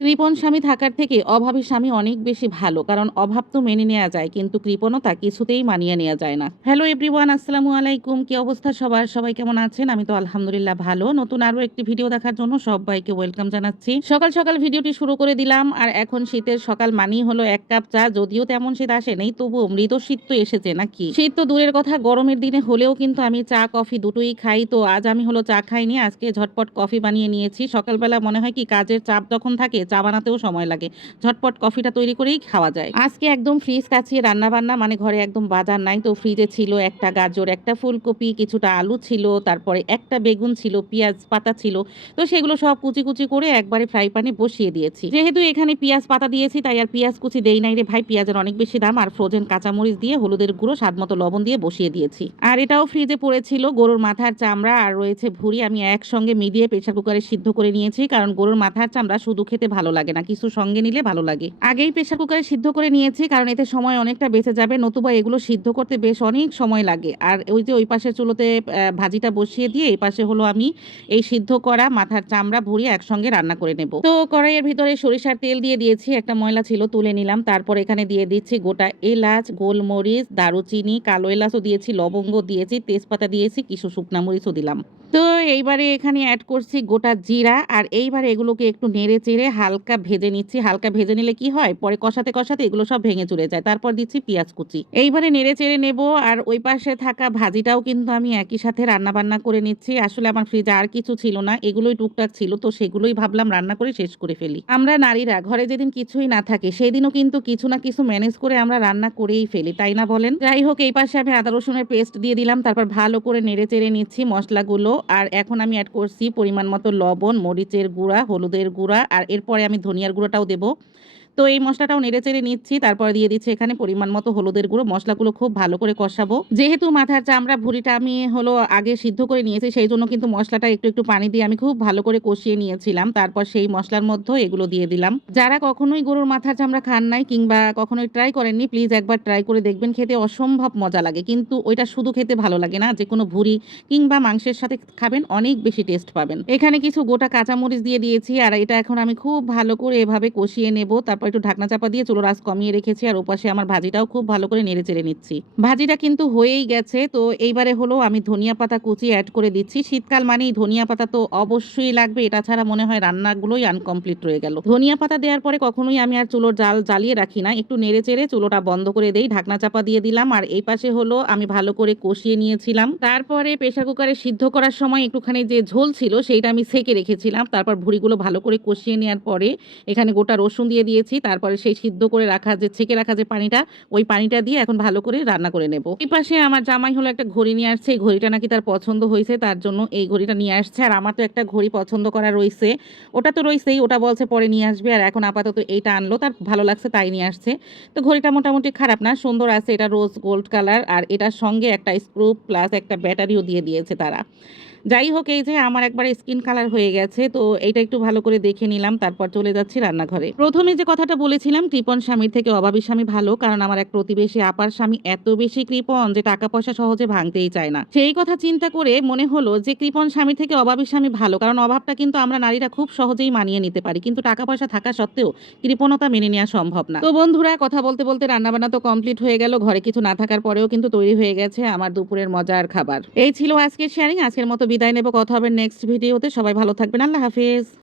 কৃপণ স্বামী থাকার থেকে অভাবী স্বামী অনেক বেশি ভালো, কারণ অভাব তো মেনে নেওয়া যায়, কিন্তু কৃপণতা কিছুতেই মানিয়ে নেওয়া যায় না। হ্যালো এভরিওয়ান আসসালামু আলাইকুম, কি অবস্থা সবার? সবাই কেমন আছেন? আমি তো আলহামদুলিল্লাহ ভালো। নতুন আরও একটি ভিডিও দেখার জন্য সবাইকে ওয়েলকাম জানাচ্ছি। সকাল সকাল ভিডিওটি শুরু করে দিলাম, আর এখন শীতের সকাল মানেই হলো এক কাপ চা, যদিও তেমন শীত আসে নেই, তবুও মৃত শীত তো এসেছে নাকি? শীত তো দূরের কথা, গরমের দিনে হলেও কিন্তু আমি চা, কফি দুটোই খাই, তো আজ আমি হলো চা খাইনি, আজকে ঝটপট কফি বানিয়ে নিয়েছি। সকালবেলা মনে হয় কি কাজের চাপ যখন থাকে চা বানাতেও সময় লাগে। ঝটপট কফিটা তৈরি করেই খাওয়া যায়। আজকে একদম ফ্রিজ কাছিয়ে রান্না বান্না মানে ঘরে একদম বাজার নাই তো ফ্রিজে ছিল একটা গাজর, একটা ফুলকপি, কিছুটা আলু ছিল, তারপরে একটা বেগুন ছিল, পেঁয়াজ পাতা ছিল। তো সেগুলো সব কুচি কুচি করে একবারে ফ্রাই প্যানে বসিয়ে দিয়েছি। যেহেতু এখানে পেঁয়াজ পাতা দিয়েছি, তাই আর পেঁয়াজ কুচি দেই নাই রে ভাই। পেঁয়াজের অনেক বেশি দাম আর ফ্রোজেন কাঁচামরিচ দিয়ে হলুদের গুঁড়ো, স্বাদ মতো লবণ দিয়ে বসিয়ে দিয়েছি। আর এটাও ফ্রিজে পড়েছিল গরুর মাথার চামড়া আর রয়েছে ভুড়ি। আমি একসঙ্গে মিডিয়ে প্রেশার কুকারে সিদ্ধ করে নিয়েছি, কারণ গরুর মাথার চামড়া শুধু খেতে ভালো লাগে না, কিছু সঙ্গে নিলে ভালো লাগে। আগেই প্রেশার কুকারে সিদ্ধ করে নিয়েছি, কারণ এতে সময় অনেকটা বেঁচে যাবে। নতুবা এগুলো সিদ্ধ করতে বেশ অনেক সময় লাগে। আর ওই যে ওই পাশের চুলোতে ভাজিটা বসিয়ে দিয়ে এই পাশে হলো আমি এই সিদ্ধ করা মাথার চামড়া ভরিয়ে একসঙ্গে রান্না করে নেব। তো কড়াইয়ের ভিতরে সরিষার তেল দিয়ে দিয়েছি, একটা ময়লা ছিল, তুলে নিলাম। তারপর এখানে দিয়ে দিচ্ছি গোটা এলাচ, গোলমরিচ, দারুচিনি, কালো এলাচও দিয়েছি, লবঙ্গ দিয়েছি, তেজপাতা দিয়েছি, কিছু শুকনা মরিচও দিলাম। তো এইবারে এখানে অ্যাড করছি গোটা জিরা আর এইবারে এগুলোকে একটু নেড়ে চেড়ে হালকা ভেজে নিচ্ছি। হালকা ভেজে নিলে কি হয়? পরে কষাতে কষাতে এগুলো সব ভেঙে চলে যায়। তারপর দিচ্ছি পেঁয়াজ কুচি। এইবারে নেড়ে চেড়ে নেব আর ওই পাশে থাকা ভাজিটাও কিন্তু আমি একই সাথে রান্না বান্না করে নিচ্ছি। আসলে আমার ফ্রিজে আর কিছু ছিল না। এগুলোই টুকটাক ছিল, তো সেগুলোই ভাবলাম রান্না করে শেষ করে ফেলি। আমরা নারীরা, ঘরে যেদিন কিছুই না থাকে সেই দিনও কিন্তু কিছু না কিছু ম্যানেজ করে আমরা রান্না করেই ফেলি, তাই না বলেন? যাই হোক, এই পাশে আমি আদা রসুনের পেস্ট দিয়ে দিলাম, তারপর ভালো করে নেড়ে চেড়ে নিচ্ছি মশলাগুলো। আর এখন আমি অ্যাড করছি পরিমাণ মতো লবণ, মরিচের গুঁড়া, হলুদের গুঁড়া, আর এরপরে আমি ধনিয়ার গুঁড়োটাও দেবো। তো এই মশলাটাও নেড়ে চেড়ে নিচ্ছি, তারপর দিয়ে দিচ্ছি এখানে পরিমাণ মতো হলুদের গুঁড়ো। মশলাগুলো খুব ভালো করে কষাবো। যেহেতু মাথার চামড়া ভুড়িটা আমি হলো আগে সিদ্ধ করে নিয়েছি, সেই জন্য কিন্তু মশলাটা একটু একটু পানি দিয়ে আমি খুব ভালো করে কষিয়ে নিয়েছিলাম। তারপর সেই মশলার মধ্যে এগুলো দিয়ে দিলাম। যারা কখনোই গরুর মাথার চামড়া খান নাই কিংবা কখনোই ট্রাই করেননি প্লিজ একবার ট্রাই করে দেখবেন, খেতে অসম্ভব মজা লাগে। কিন্তু ওইটা শুধু খেতে ভালো লাগে না যে কোনো ভুড়ি কিংবা মাংসের সাথে খাবেন, অনেক বেশি টেস্ট পাবেন। এখানে কিছু গোটা কাঁচামরিচ দিয়ে দিয়েছি, আর এটা এখন আমি খুব ভালো করে এভাবে কষিয়ে নেব। তারপর একটু ঢাকনা চাপা দিয়ে চুলো রাস কমিয়ে রেখেছি আর ওপাশে আমার ভাজিটাও খুব ভালো করে নেড়ে চেড়ে নিচ্ছি। ভাজিটা কিন্তু হয়েই গেছে, তো এইবারে হলো আমি ধনিয়া পাতা কুচি অ্যাড করে দিচ্ছি। শীতকাল মানেই ধনিয়া পাতা তো অবশ্যই লাগবে, এটা ছাড়া মনে হয় রান্নাগুলোই আনকমপ্লিট রয়ে গেল। ধনিয়া পাতা দেওয়ার পরে কখনোই আমি আর চুলোর জাল জ্বালিয়ে রাখি না, একটু নেড়ে চেড়ে চুলোটা বন্ধ করে দেই, ঢাকনা চাপা দিয়ে দিলাম আর এই পাশে হলো আমি ভালো করে কষিয়ে নিয়েছিলাম। তারপরে প্রেশার কুকারে সিদ্ধ করার সময় একটুখানি যে ঝোল ছিল, সেইটা আমি সেকে রেখেছিলাম। তারপর ভুড়িগুলো ভালো করে কষিয়ে নেওয়ার পরে এখানে গোটা রসুন দিয়ে দিয়েছি তারপরে সেই সিদ্ধ করে রাখা যে, ছেঁকে রাখা যে পানিটা, ওই পানিটা দিয়ে এখন ভালো করে রান্না করে নেব। এই পাশে আমার জামাই হলো একটা ঘড়ি নিয়ে আসছে, এই ঘড়িটা নাকি তার পছন্দ হয়েছে, তার জন্য এই ঘড়িটা নিয়ে আসছে। আর আমার তো একটা ঘড়ি পছন্দ করা রয়েছে। ওটা তো রয়েছেই, ওটা বলছে পরে নিয়ে আসবে, আর এখন আপাতত এইটা আনলো, তার ভালো লাগছে তাই নিয়ে আসছে। তো ঘড়িটা মোটামুটি খারাপ না, সুন্দর আছে, এটা রোজ গোল্ড কালার, আর এটার সঙ্গে একটা স্ক্রু প্লাস একটা ব্যাটারিও দিয়ে দিয়েছে তারা। যাই হোক এই যে আমার একবার স্কিন কালার হয়ে গেছে, তো এইটা একটু ভালো করে দেখে নিলাম, তারপর চলে যাচ্ছি রান্নাঘরে। প্রথমে যে কথাটা বলেছিলাম কৃপণ স্বামীর থেকে অভাবী স্বামী ভালো, কারণ আমার এক প্রতিবেশী আপার স্বামী এত বেশি কৃপণ যে টাকা পয়সা সহজে ভাঙতেই চায় না। সেই কথা চিন্তা করে মনে হলো যে কৃপণ স্বামী থেকে অভাবী স্বামী ভালো, কারণ অভাবটা কিন্তু আমরা নারীরা খুব সহজেই মানিয়ে নিতে পারি, কিন্তু টাকা পয়সা থাকা সত্ত্বেও কৃপণতা মেনে নেওয়া সম্ভব না। তো বন্ধুরা, কথা বলতে বলতে রান্নাবান্না তো কমপ্লিট হয়ে গেল, ঘরে কিছু না থাকার পরেও কিন্তু তৈরি হয়ে গেছে আমার দুপুরের মজার খাবার। এই ছিল আজকের শেয়ারিং আজকের মতো বিদায় নেব কথা হবে নেক্সট ভিডিওতে সবাই ভালো থাকবেন আল্লাহ হাফিজ।